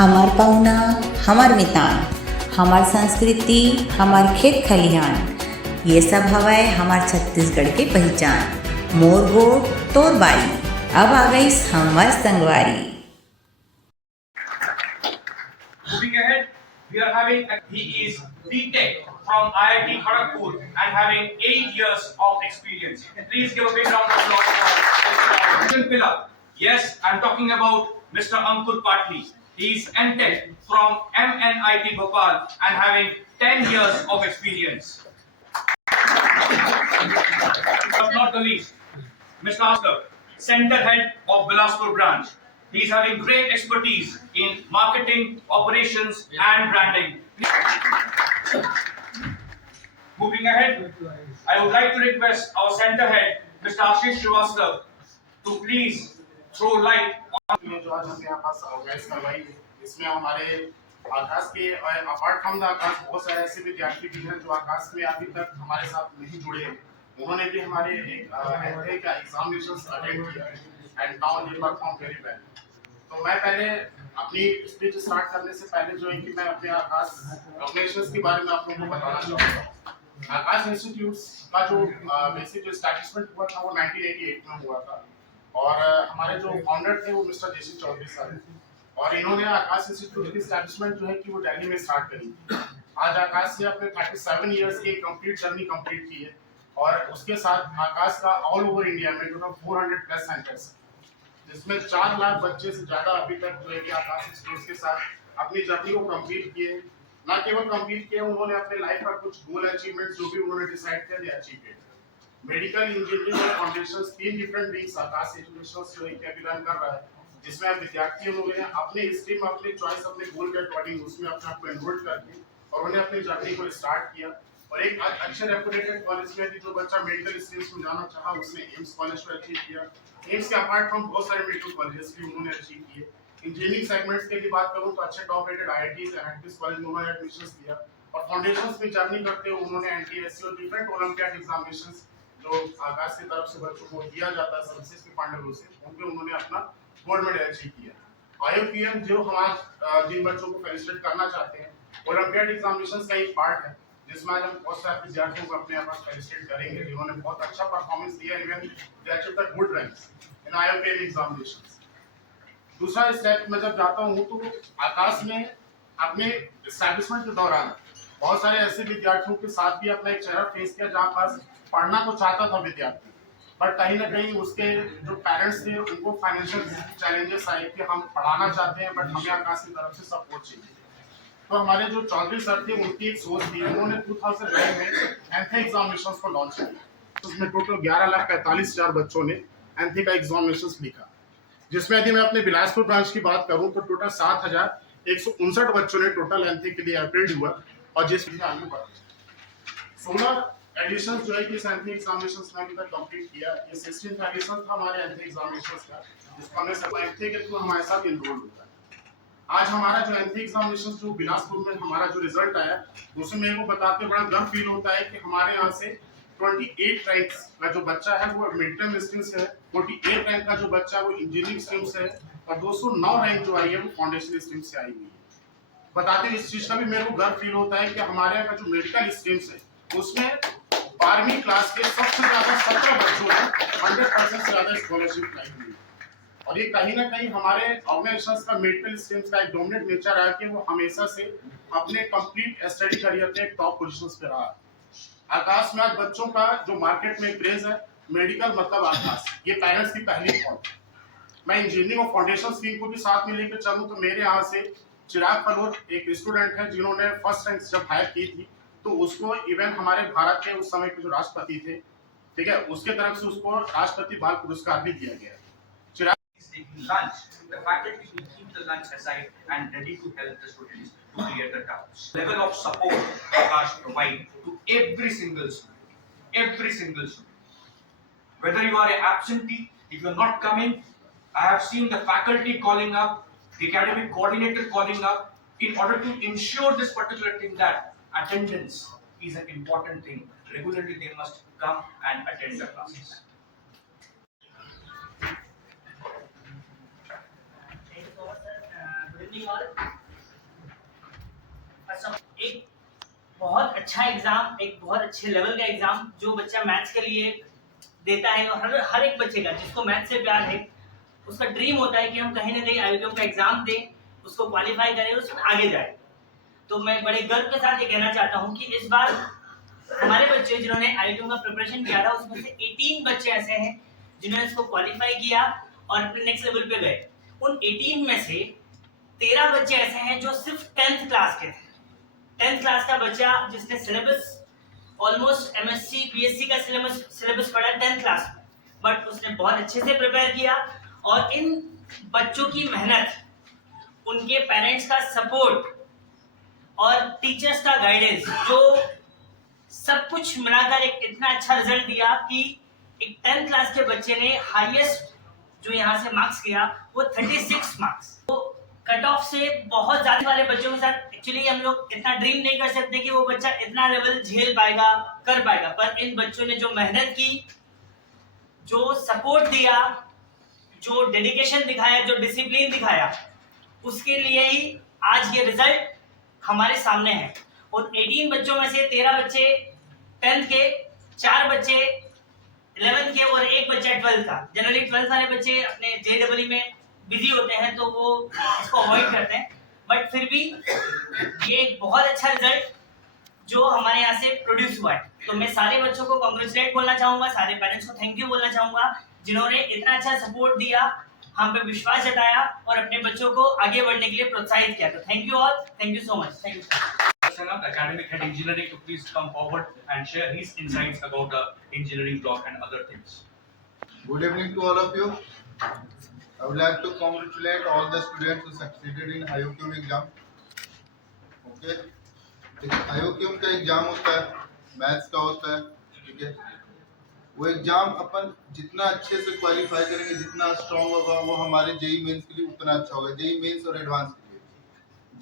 हमार पहुना हमार मितान, हमार संस्कृति हमार खेत खलिहान, ये सब हवाए हमार छत्तीसगढ़ के पहचान। मोर गोट तोर बारी, अब आ गई हमार संगवारी। Moving ahead, we are having he is BTech from IIT Kharagpur and having 8 years of experience. Please give a big round of applause for pillar. Yes, I'm talking about Mr. Ankur Patli. He is MTech from MNIT Bhopal and having 10 years of experience. But not the least, Mr. Askar, Center Head of Bilaspur branch. He is having great expertise in marketing, operations, and branding. Moving ahead, I would like to request our Center Head, Mr. Ashish Srivastava, to please throw light में जो आज हमने यहाँ पास organise करवाई है, इसमें हमारे आकाश के अपार्ट फ्रॉम द आकाश बहुत सारे ऐसे विद्यार्थी भी हैं जो आकाश में अभी तक हमारे साथ नहीं जुड़े हैं। उन्होंने भी हमारे एक एग्जामिनेशंस अटेंड किया and now they perform very well. तो मैं पहले अपनी स्पीच स्टार्ट करने से पहले जो है कि मैं अपने आकाश ऑर्गेनाइजेशंस के बारे में आप लोगों को बताना चाहूँगा। आकाश इंस्टीट्यूट्स का जो बेसिक जो एस्टैब्लिशमेंट हुआ था वो 1988 में हुआ था और हमारे जो फाउंडर थे वो मिस्टर जेसी चौधरी साहब हैं और इन्होंने आकाश इंस्टीट्यूट की एस्टैब्लिशमेंट जो है कि वो दिल्ली में स्टार्ट करी। आज आकाश से अपने 37 इयर्स की कंप्लीट जर्नी कंप्लीट की है और उसके साथ आकाश का ऑल ओवर इंडिया में जो 400 प्लस सेंटर्स जिसमें 4 लाख बच्चे से ज्यादा अभी तक जो है कि आकाश इंस्टीट्यूट के साथ अपनी जर्नी को कंप्लीट किए। ना केवल कंप्लीट किए, उन्होंने अपने लाइफ का कुछ गोल अचीवमेंट जो भी उन्होंने डिसाइड किया दे अचीव किए। मेडिकल इंजीनियरिंग और फाउंडेशंस 3 डिफरेंट विंग्स आकाश एजुकेशंस जो है कि रन कर रहा है, जिसमें अब विद्यार्थियों ने अपने स्ट्रीम अपने चॉइस अपने गोल के अकॉर्डिंग उसमें अपने आप को एनरोल करके और उन्हें अपनी जर्नी को स्टार्ट किया और एक अच्छे रेपुटेड कॉलेज में जो बच्चा मेडिकल स्ट्रीम्स में जाना चाहा उसने एम्स कॉलेज को अचीव किया। एम्स के अपार्ट फ्रॉम बहुत सारे मेडिकल कॉलेजेस भी उन्होंने अचीव किए। इंजीनियरिंग सेगमेंट्स की यदि बात करूं तो अच्छे top rated IITs and college में उन्होंने एडमिशंस लिया और फाउंडेशंस में जर्नी करते हुए उन्होंने एनटीएससी और डिफरेंट ओलंपियाड एग्जामिनेशंस जो आकाश की तरफ से बच्चों को दिया जाता है सर्विसेज के पांडवों से, उनपे उन्होंने अपना गोल्ड मेडल अचीव किया। आईओपीएम जो हमारे जिन बच्चों को फेलिसिटेट करना चाहते हैं ओलंपियाड एग्जामिनेशंस का एक पार्ट है जिसमें आज हम बहुत सारे विद्यार्थियों को अपने यहाँ फेलिसिटेट करेंगे जिन्होंने बहुत अच्छा परफॉर्मेंस दिया even they achieve the good ranks in IOPM examinations. दूसरा स्टेप में जब जाता हूँ तो आकाश में अपने एस्टैब्लिशमेंट के दौरान बहुत सारे ऐसे विद्यार्थियों के साथ भी अपना एक चेहरा फेस किया जहाँ पास पढ़ना तो चाहता था विद्यार्थी, बट कहीं ना कहीं उसके जो पेरेंट्स थे उनको फाइनेंशियल चैलेंजेस आए कि हम पढ़ाना चाहते हैं बट हमें आकाश की तरफ से सपोर्ट चाहिए। तो हमारे जो चौधरी सर थे उनकी एक सोच थी, उन्होंने 2009 में एंथे एग्जामिनेशंस को लॉन्च किया। उसमें टोटल 11,45,000 बच्चों ने एंथे का एग्जामिनेशंस लिखा, जिसमें यदि मैं अपने बिलासपुर ब्रांच की बात करूं तो टोटल 7,159 बच्चों ने टोटल एंथे के लिए अप्रेड हुआ और जिसमें आगे बढ़ा 16 एडिशन जो है कि एंथे एग्जामिनेशंस में अभी तक कंप्लीट किया। ये 16th एडिशन था हमारे एंथे एग्जामिनेशंस का, जिसको हमें सब एंथे के थ्रू हमारे साथ इनरोल होता है। आज हमारा जो एंथे एग्जामिनेशंस जो बिलासपुर में हमारा जो रिजल्ट आया उसमें मेरे को बताते बड़ा गर्व फील होता है कि हमारे यहाँ से 28 रैंक का जो बच्चा है वो मेडिकल स्ट्रीम से है, 48 रैंक का जो बच्चा है वो इंजीनियरिंग स्ट्रीम से है और 209 रैंक जो आई है वो फाउंडेशन स्ट्रीम से आई हुई है। बताते इस चीज का भी मेरे को गर्व फील होता है कि हमारे यहाँ का जो मेडिकल स्ट्रीम्स है उसमें 12वीं क्लास के सबसे ज्यादा 17 बच्चों ने 100% से ज्यादा स्कॉलरशिप लाई हुई है और ये कहीं ना कहीं हमारे ऑर्गेनाइजेशंस का मेडिकल स्ट्रीम्स का एक डोमिनेट नेचर है कि वो हमेशा से अपने कंप्लीट स्टडी करियर पे टॉप पोजीशंस पे रहा है। आकाश में आज बच्चों का जो मार्केट में क्रेज है मेडिकल मतलब आकाश, ये पेरेंट्स की पहली थॉट। मैं इंजीनियरिंग और फाउंडेशन स्कीम को भी साथ में लेकर चलूं तो मेरे यहाँ से चिराग फलोर एक स्टूडेंट है जिन्होंने फर्स्ट रैंक जब हायर की थी तो उसको इवन हमारे भारत के उस समय के जो राष्ट्रपति थे, ठीक है, उसके तरफ से उसको राष्ट्रपति बाल पुरस्कार भी दिया गया। चिराग lunch. The faculty will keep the lunch aside and ready to help the students to clear the doubts. Level of support Akash provide to every single student. Whether you are an absentee, if you are not coming, I have seen the faculty calling up, the academic coordinator calling up in order to ensure this particular thing that attendance is an important thing. Regularly they must come and attend the classes. Good evening evening all. एक बहुत अच्छा exam, एक बहुत अच्छे level का exam जो बच्चा maths के लिए देता है, और हर एक बच्चे का जिसको मैथ्स से प्यार है उसका ड्रीम होता है कि हम कहीं ना कहीं आईआईटी का एग्जाम दें, उसको क्वालिफाई करें, उसमें आगे जाए। तो मैं बड़े गर्व के साथ ये कहना चाहता हूँ कि इस बार हमारे बच्चे जिन्होंने आईआईटी का प्रिपरेशन किया था उसमें से 18 बच्चे ऐसे हैं जिन्होंने इसको क्वालिफाई किया और अपने नेक्स्ट लेवल पे गए। उन 18 में से 13 बच्चे ऐसे हैं जो सिर्फ 10th क्लास के थे। 10th क्लास का बच्चा जिसने सिलेबस ऑलमोस्ट एमएससी बीएससी का सिलेबस पढ़ा 10th क्लास में, बट उसने बहुत अच्छे से प्रिपेयर किया। और इन बच्चों की मेहनत, उनके पेरेंट्स का सपोर्ट और टीचर्स का गाइडेंस, जो सब कुछ मिलाकर एक इतना अच्छा रिजल्ट दिया कि एक 10th क्लास के बच्चे ने हाईएस्ट जो यहाँ से मार्क्स किया वो 36 मार्क्स। तो कट ऑफ से बहुत ज्यादा वाले बच्चों के साथ एक्चुअली हम लोग इतना ड्रीम नहीं कर सकते कि वो बच्चा इतना लेवल झेल पाएगा, कर पाएगा, पर इन बच्चों ने जो मेहनत की, जो सपोर्ट दिया, जो डेडिकेशन दिखाया, जो डिसिप्लिन दिखाया, उसके लिए ही आज ये रिजल्ट हमारे सामने है। उन 18 बच्चों में से 13 बच्चे 10th के, 4 बच्चे 11th के और 1 बच्चा 12th का। जनरली 12th वाले बच्चे अपने जेईई में बिजी होते हैं तो वो इसको अवॉइड करते हैं, बट फिर भी ये एक बहुत अच्छा रिजल्ट जो हमारे यहाँ से प्रोड्यूस हुआ है। तो मैं सारे बच्चों को कॉन्ग्रेचुलेट बोलना चाहूँगा, सारे पेरेंट्स को थैंक यू बोलना चाहूँगा जिन्होंने इतना अच्छा सपोर्ट दिया, हम पे विश्वास जताया और अपने बच्चों को आगे बढ़ने के लिए प्रोत्साहित किया। तो thank you all, thank you so much, thank you. The academic head engineering to please come forward and share his insights about the engineering block and other things. Good evening to all of you. I would like to congratulate all the students who succeeded in IOQM exam. Okay. IOQM का exam होता है, maths का होता है, ठीक है। वो exam अपन जितना अच्छे से क्वालिफाई करेंगे, जितना स्ट्रॉन्ग होगा, वो हमारे जेई मेंस के लिए उतना अच्छा होगा। जेई मेंस और एडवांस के लिए,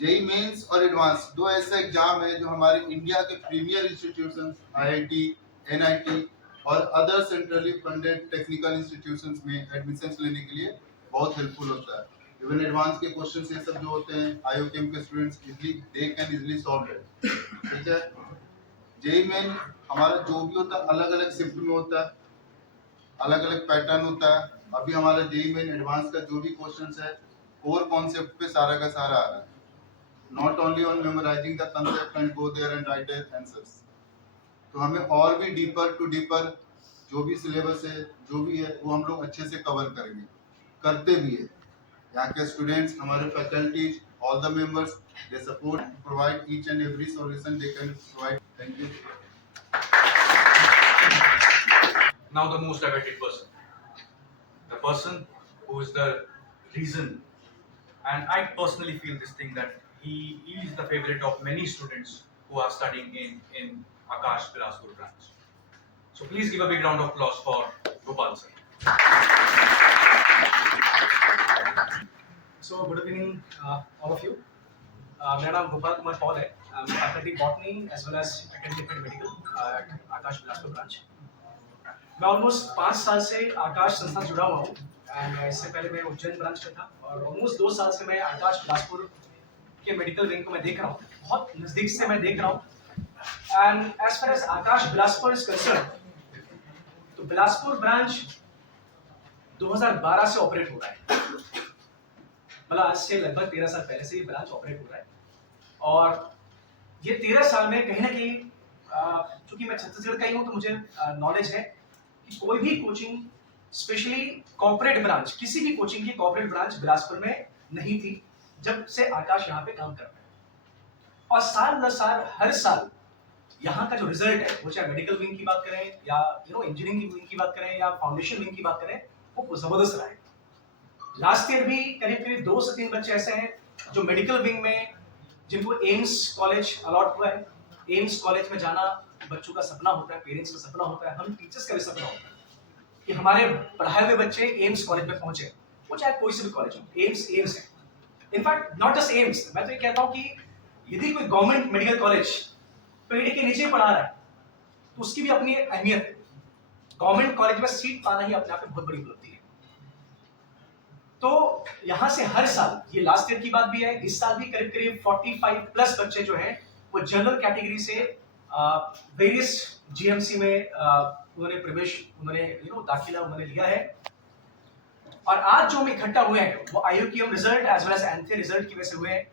जेई मेंस और एडवांस दो ऐसे एग्जाम है जो हमारे इंडिया के प्रीमियर इंस्टीट्यूशंस आईआईटी, एनआईटी और other centrally funded technical institutions में एडमिशंस लेने के लिए बहुत हेल्पफुल होता है। इवन एडवांस के क्वेश्चंस ये सब जो होते हैं आईओकेएम के students easily they can easily solve it, ठीक है। जेई मेन हमारा जो भी होता है अलग अलग शिफ्ट में होता है, अलग अलग पैटर्न होता है। अभी हमारा जेई मेन एडवांस का जो भी क्वेश्चंस है कोर कॉन्सेप्ट पे सारा का सारा आ रहा है, not only on memorising the concept and go there and write answers. तो हमें और भी डीपर टू डीपर जो भी सिलेबस है, जो भी है, वो हम लोग अच्छे से कवर करेंगे, करते भी है। यहाँ के स्टूडेंट्स, हमारे faculties, all the members, they support, provide each and every solution they can provide. Thank you. Now the most awaited person who is the reason, and I personally feel this thing that he is the favorite of many students who are studying in Akash Bilaspur branch. So please give a big round of applause for Gopal sir. So good evening all of you. मेरा नाम गोपाल कुमार पॉल है। Faculty botany as well as academic medical at Aakash Bilaspur branch. मैं almost 5 साल से आकाश संस्थान जुड़ा हुआ हूँ एंड इससे पहले मैं उज्जैन ब्रांच का था और ऑलमोस्ट 2 साल से मैं आकाश बिलासपुर के मेडिकल विंग को मैं देख रहा हूँ, बहुत नज़दीक से मैं देख रहा हूँ। And as far as Aakash Bilaspur is concerned, तो बिलासपुर ब्रांच 2012 से ऑपरेट हो रहा है, मतलब आज से लगभग 13 साल पहले से ये ब्रांच ऑपरेट हो रहा है। और ये 13 साल में कहीं ना कहीं, चूंकि मैं छत्तीसगढ़ का ही हूँ तो मुझे नॉलेज है कि कोई भी कोचिंग, स्पेशली कॉर्पोरेट ब्रांच, किसी भी कोचिंग की कॉर्पोरेट ब्रांच बिलासपुर में नहीं थी जब से आकाश यहाँ पे काम कर रहा है। और साल दर साल, हर साल यहाँ का जो रिजल्ट है, वो चाहे मेडिकल विंग की बात करें या इंजीनियरिंग विंग की बात करें या फाउंडेशन विंग की बात करें, वो जबरदस्त रहा है। लास्ट ईयर भी करीब 2 से 3 बच्चे ऐसे हैं जो मेडिकल विंग में, जिनको एम्स कॉलेज अलॉट हुआ है। एम्स कॉलेज में जाना बच्चों का सपना होता है, पेरेंट्स का सपना होता है, हम टीचर्स का भी सपना होता है कि हमारे पढ़ाए हुए बच्चे एम्स कॉलेज में पहुंचे, वो चाहे कोई से भी कॉलेज हो। एम्स है, इनफैक्ट नॉट जस्ट एम्स, मैं तो ये कहता हूँ कि यदि कोई गवर्नमेंट मेडिकल कॉलेज पेड़ के नीचे पढ़ा रहा है तो उसकी भी अपनी अहमियत है। गवर्नमेंट कॉलेज में सीट पाना ही अपने आप में बहुत बड़ी उपलब्धि है। तो यहाँ से हर साल, ये लास्ट ईयर की बात भी है, इस साल भी करीब करीब 45 प्लस बच्चे जो हैं वो जनरल कैटेगरी से वेरियस जीएमसी में उन्होंने दाखिला उन्होंने लिया है। और आज जो हम इकट्ठा हुए हैं वो IUQM result as well as ANTHE result की वजह से हुए हैं।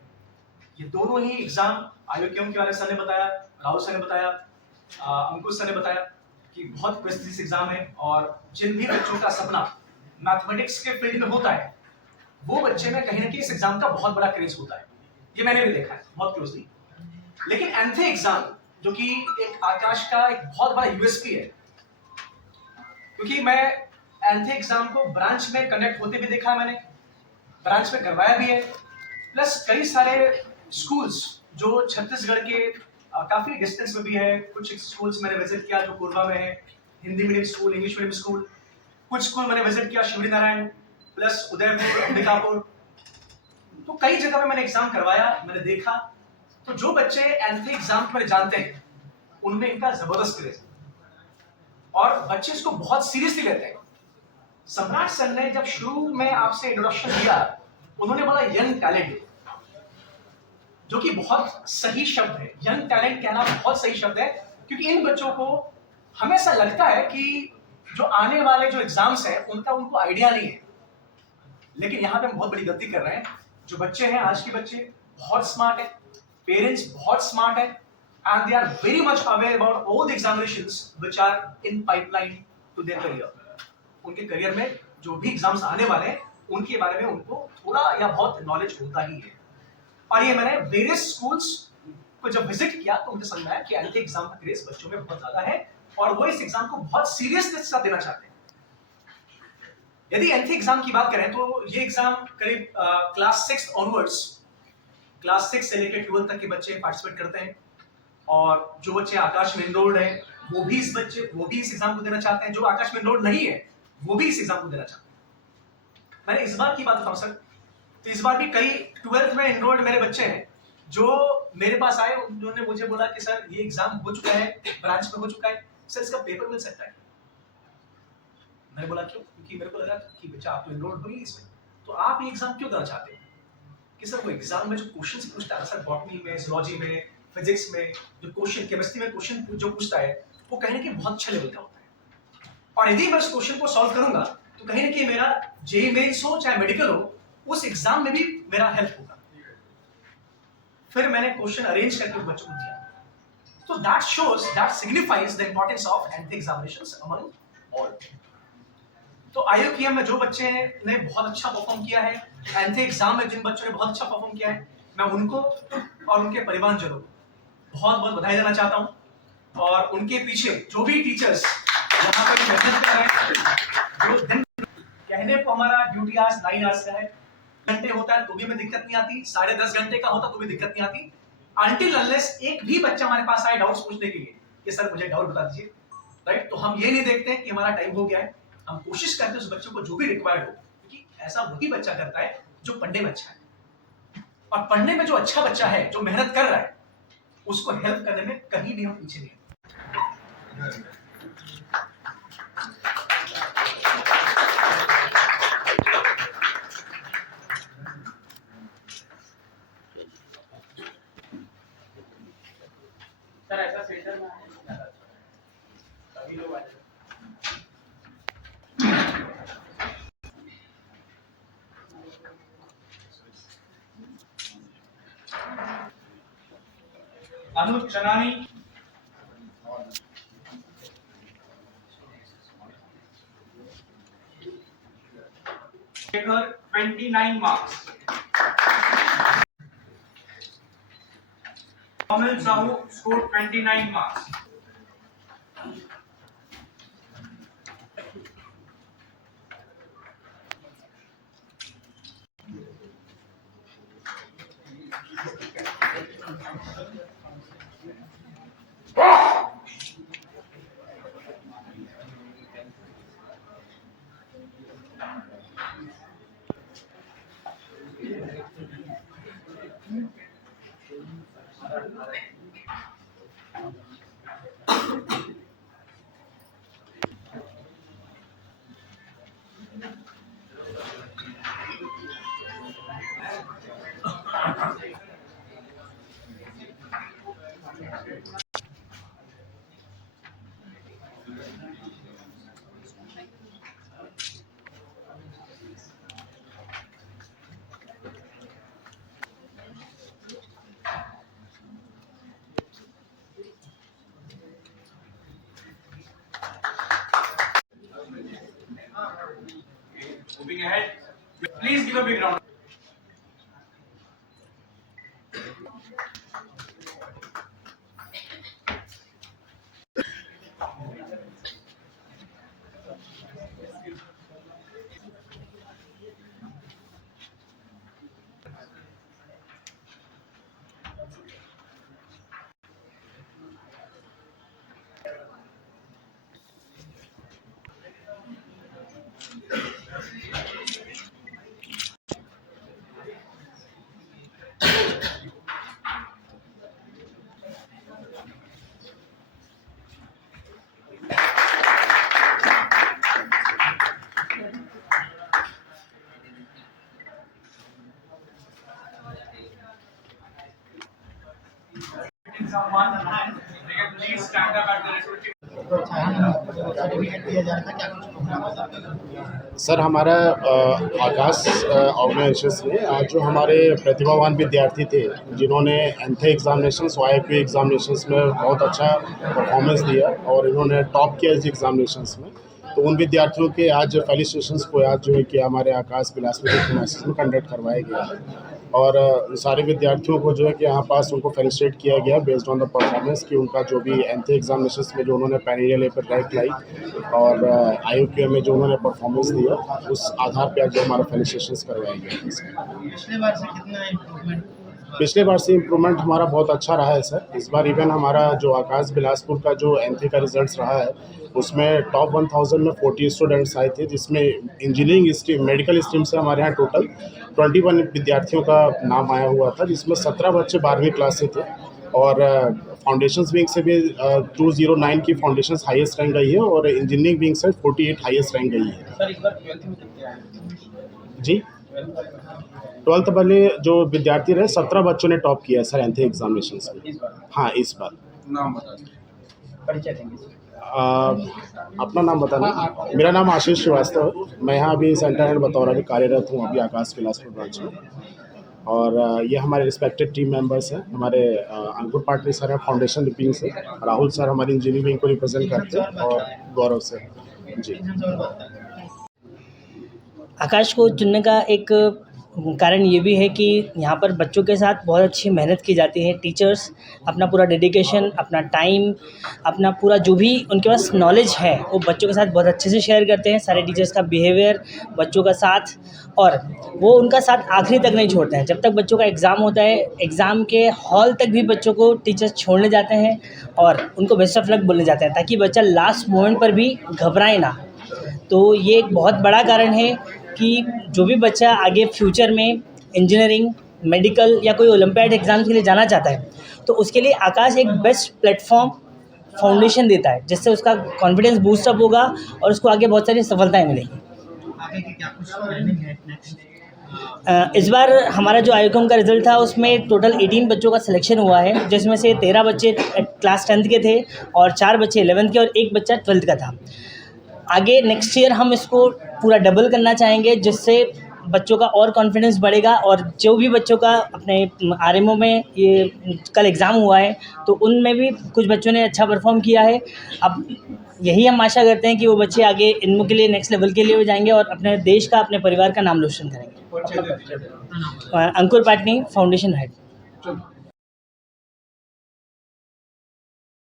ये दोनों ही एग्जाम IUQM के वाले सर ने बताया, राहुल सर ने बताया, अंकुश सर ने बताया कि बहुत प्रेस्टीजियस एग्जाम है, और जिन भी बच्चों का सपना मैथमेटिक्स के फील्ड में होता है वो बच्चे में कहीं ना कहीं इस एग्जाम का बहुत बड़ा क्रेज होता है। ये मैंने भी देखा है बहुत क्लोजली। लेकिन एंथे एग्जाम जो कि एक आकाश का एक बहुत बड़ा यूएसपी है, क्योंकि मैं एंथे एग्जाम को ब्रांच में कंडक्ट होते भी देखा है, मैंने ब्रांच में करवाया भी है, प्लस कई सारे स्कूल्स जो छत्तीसगढ़ के काफी डिस्टेंस में भी है। कुछ स्कूल्स मैंने विजिट किया जो कोरबा में है, Hindi medium school, English medium school. कुछ स्कूल मैंने विजिट किया शिवरी नारायण प्लस उदयपुर, अंबिकापुर। तो कई जगह पे मैंने एग्जाम करवाया, मैंने देखा। तो जो बच्चे एंथे एग्जाम को जानते हैं उनमें इनका जबरदस्त क्रेज है और बच्चे इसको बहुत सीरियसली लेते हैं। सम्राट सर ने जब शुरू में आपसे इंट्रोडक्शन दिया, उन्होंने बोला यंग टैलेंट, जो कि बहुत सही शब्द है। यंग टैलेंट कहना बहुत सही शब्द है, क्योंकि इन बच्चों को हमेशा लगता है कि जो आने वाले जो एग्जाम्स हैं उनका उनको आइडिया नहीं है। लेकिन यहाँ पे हम बहुत बड़ी गलती कर रहे हैं। जो बच्चे हैं आज के बच्चे बहुत स्मार्ट है, पेरेंट्स बहुत स्मार्ट है, and they are very much aware about all the examinations which are in pipeline to their career. उनके करियर में जो भी एग्जाम्स आने वाले हैं उनके बारे में उनको थोड़ा या बहुत नॉलेज होता ही है। और ये मैंने वेरियस स्कूल्स को जब विजिट किया तो मुझे समझ आया कि एंथे एग्जाम का क्रेज बच्चों में बहुत ज्यादा है और वो इस एग्जाम को बहुत सीरियसनेस के साथ देना चाहते हैं। यदि एंथे एग्जाम की बात करें तो ये एग्जाम करीब क्लास 6 ऑनवर्ड्स, क्लास 6 से लेकर 12 तक के बच्चे पार्टिसिपेट करते हैं। और जो बच्चे आकाश में एनरोल्ड हैं वो भी इस एग्जाम को देना चाहते हैं। जो आकाश में एनरोल्ड नहीं है वो भी इस एग्जाम को देना चाहते हैं। मैंने इस बार की बात बताऊं सर, तो इस बार भी कई 12th में एनरोल्ड मेरे बच्चे हैं जो मेरे पास आए, उन्होंने मुझे बोला कि सर ये एग्जाम हो चुका है, ब्रांच में हो चुका है, सर इसका पेपर मिल सकता है। मैंने बोला क्यों? क्योंकि मेरे को लगा कि बच्चा आप तो एनरोल्ड हो ही इसमें, तो आप ये एग्जाम क्यों देना चाहते हैं? कि सर वो एग्जाम में जो क्वेश्चंस पूछता है सर, बॉटनी में, जूलॉजी में, फिजिक्स में जो क्वेश्चन, केमिस्ट्री में क्वेश्चन जो पूछता है वो कहीं ना कहीं बहुत अच्छे लेवल का होता है। और यदि मैं उस क्वेश्चन को सॉल्व करूंगा तो कहीं ना कहीं मेरा जेईई मेंस हो चाहे मेडिकल हो, उस एग्जाम में भी मेरा हेल्प होगा। फिर मैंने क्वेश्चन अरेंज करके बच्चों को दिया। तो that shows, that signifies the importance of ANTHE examinations among all. तो IUQM में जो बच्चे ने बहुत अच्छा परफॉर्म किया है, एंथे एग्जाम में जिन बच्चों ने बहुत अच्छा परफॉर्म किया है, मैं उनको और उनके परिवारजनों को बहुत बहुत बधाई देना चाहता हूं। और उनके पीछे जो भी टीचर्स यहाँ पर मेहनत कर रहे हैं, जो दिन कहने को हमारा ड्यूटी आज 9 आवर्स का है, घंटे होता है तो भी हमें दिक्कत नहीं आती, 10.5 घंटे का होता तो भी दिक्कत नहीं आती, अनटिल अनलेस एक भी बच्चा हमारे पास आए डाउट्स पूछने के लिए कि सर मुझे डाउट बता दीजिए, राइट। तो हम ये नहीं देखते हैं कि हमारा टाइम हो गया है, हम कोशिश करते हैं उस बच्चे को जो भी रिक्वायर्ड हो, क्योंकि ऐसा वही बच्चा करता है जो पढ़ने में अच्छा है। और पढ़ने में जो अच्छा बच्चा है, जो मेहनत कर रहा है, उसको हेल्प करने में कहीं भी हम पीछे नहीं हैं। सर ऐसा सेंटर में आने सभी लोग आए। Anuj Chanani, Shekhar 29 marks. Kamil Sahu scored 29 marks. Moving ahead, please give a big round. Please stand up at the respective. Sir हमारा आकाश ऑर्गेनाइजेशन ने आज जो हमारे प्रतिभावान विद्यार्थी थे जिन्होंने एंथे एग्जामिनेशंस वाईक्यू एग्जामिनेशंस में बहुत अच्छा परफॉर्मेंस दिया और इन्होंने टॉप किया इस एग्जामिनेशंस में, तो उन विद्यार्थियों के आज फेलिसिटेशंस को आज जो है कि हमारे आकाश बिलासपुर में कंडक्ट करवाया गया है और सारे विद्यार्थियों को जो है कि यहाँ पास उनको फेलिसिटेट किया गया बेस्ड ऑन द परफॉर्मेंस कि उनका जो भी एंथे एग्जामिनेशंस में जो उन्होंने पैरेलल लेवल पर रैंक लाई और आईयूक्यू में जो उन्होंने परफॉर्मेंस दिया उस आधार पर आज जो हमारा फेलिसिटेशंस करवाया गया। पिछले बार से इम्प्रूवमेंट हमारा बहुत अच्छा रहा है सर। इस बार इवन हमारा जो आकाश बिलासपुर का जो एंथे का रिजल्ट्स रहा है उसमें टॉप 1000 में 40 स्टूडेंट्स आए थे, जिसमें इंजीनियरिंग स्ट्रीम मेडिकल स्ट्रीम से हमारे यहाँ टोटल 21 विद्यार्थियों का नाम आया हुआ था, जिसमें 17 बच्चे 12वीं क्लास से थे और फाउंडेशंस विंग से भी 209 की फाउंडेशंस हाईएस्ट रैंक गई है और इंजीनियरिंग विंग से 48 हाईएस्ट रैंक गई है। सर इस बार 12th में कितने आए? जी 12th वाले जो विद्यार्थी रहे 17 बच्चों ने टॉप किया है सर एंथे एग्जामिनेशंस में। इस बार हाँ इस बार। नाम बता दीजिए, परिचय देंगे। अपना नाम बताना। मेरा नाम आशीष श्रीवास्तव है, मैं यहाँ अभी सेंटर हेड बतौर अभी कार्यरत हूँ अभी आकाश बिलासपुर ब्रांच में और ये हमारे रिस्पेक्टेड टीम मेंबर्स हैं। हमारे अंकुर पाटनी सर हैं फाउंडेशन विंग से, राहुल सर हमारी इंजीनियरिंग विंग को रिप्रेजेंट करते हैं और गौरव सर जी। आकाश को चुनने का एक कारण ये भी है कि यहाँ पर बच्चों के साथ बहुत अच्छी मेहनत की जाती है। टीचर्स अपना पूरा डेडिकेशन, अपना टाइम, अपना पूरा जो भी उनके पास नॉलेज है वो बच्चों के साथ बहुत अच्छे से शेयर करते हैं। सारे टीचर्स का बिहेवियर, बच्चों का साथ, और वो उनका साथ आखिरी तक नहीं छोड़ते हैं। जब तक बच्चों का एग्ज़ाम होता है, एग्ज़ाम के हॉल तक भी बच्चों को टीचर्स छोड़ने जाते हैं और उनको बेस्ट ऑफ लक बोलने जाते हैं ताकि बच्चा लास्ट मोमेंट पर भी घबराए ना। तो ये एक बहुत बड़ा कारण है कि जो भी बच्चा आगे फ्यूचर में इंजीनियरिंग, मेडिकल या कोई ओलंपियाड एग्ज़ाम्स के लिए जाना चाहता है तो उसके लिए आकाश एक बेस्ट प्लेटफॉर्म फाउंडेशन देता है, जिससे उसका कॉन्फिडेंस बूस्टअप होगा और उसको आगे बहुत सारी सफलताएं मिलेंगी। आगे की क्या कुछ प्लानिंग है नेक्स्ट? इस बार हमारा जो आईयूक्यू का रिज़ल्ट था उसमें टोटल 18 बच्चों का सिलेक्शन हुआ है, जिसमें से 13 बच्चे क्लास 10th के थे और 4 बच्चे 11th के और 1 बच्चा 12th का था। आगे नेक्स्ट ईयर हम इसको पूरा डबल करना चाहेंगे, जिससे बच्चों का और कॉन्फिडेंस बढ़ेगा और जो भी बच्चों का अपने आरएमओ में ये कल एग्ज़ाम हुआ है तो उनमें भी कुछ बच्चों ने अच्छा परफॉर्म किया है। अब यही हम आशा करते हैं कि वो बच्चे आगे इनके लिए नेक्स्ट लेवल के लिए जाएंगे और अपने देश का, अपने परिवार का नाम रोशन करेंगे। अंकुर पाटनी, फाउंडेशन हेड।